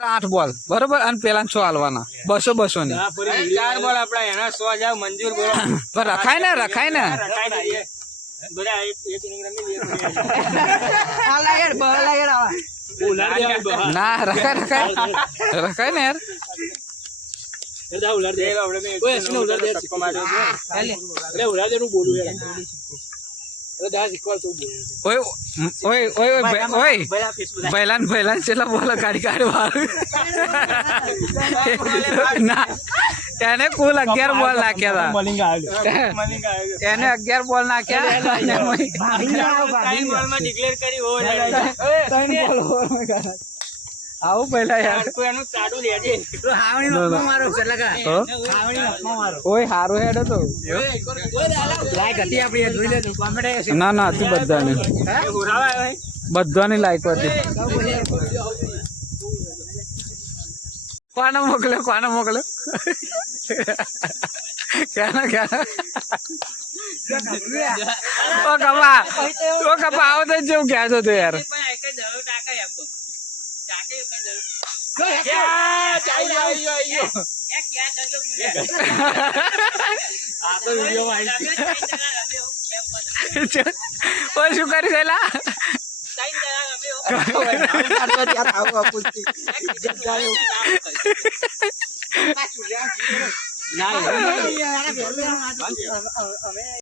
8 બોલ બરોબર અને પેલા 6 હાલવાના 200 ની 4 બોલ આપડા એના 100 જાવ મંજૂર બોલો પણ રખાય ને બધા એક ઇનિંગ રમી ના રખાય ને યાર પહેલા છેલ્લા બોલ કાઢી ના એને કુલ 11 બોલ નાખ્યા હતા એને 11 બોલ નાખ્યા આવું પહેલા યાર ઓય હારો હેડ હતો ના હતી બધાની લાઈક હતી કોને મોકલ્યો ક્યાં ઓ કપા આવો તો જેવું ક્યાં છો યાર શું કરી શેલા